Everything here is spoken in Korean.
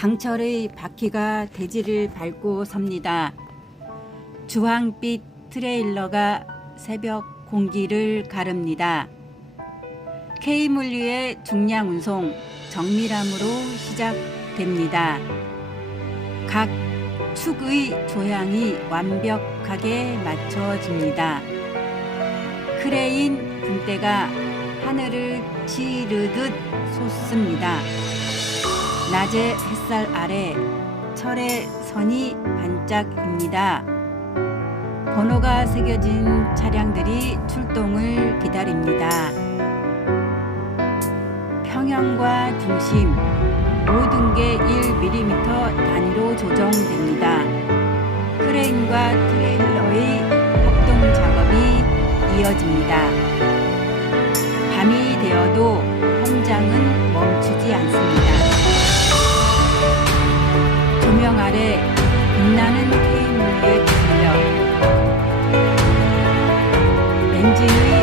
강철의 바퀴가 대지를 밟고 섭니다. 주황빛 트레일러가 새벽 공기를 가릅니다. K물류의 중량 운송 정밀함으로 시작됩니다. 각 축의 조향이 완벽하게 맞춰집니다. 크레인 분대가 하늘을 치르듯 솟습니다. 낮의 햇살 아래 철의 선이 반짝입니다. 번호가 새겨진 차량들이 출동을 기다립니다. 평형과 중심 모든 게 1mm 단위로 조정됩니다. 크레인과 트레일러의 합동 작업이 이어집니다. 빛나는 K물의 기술력 엔진의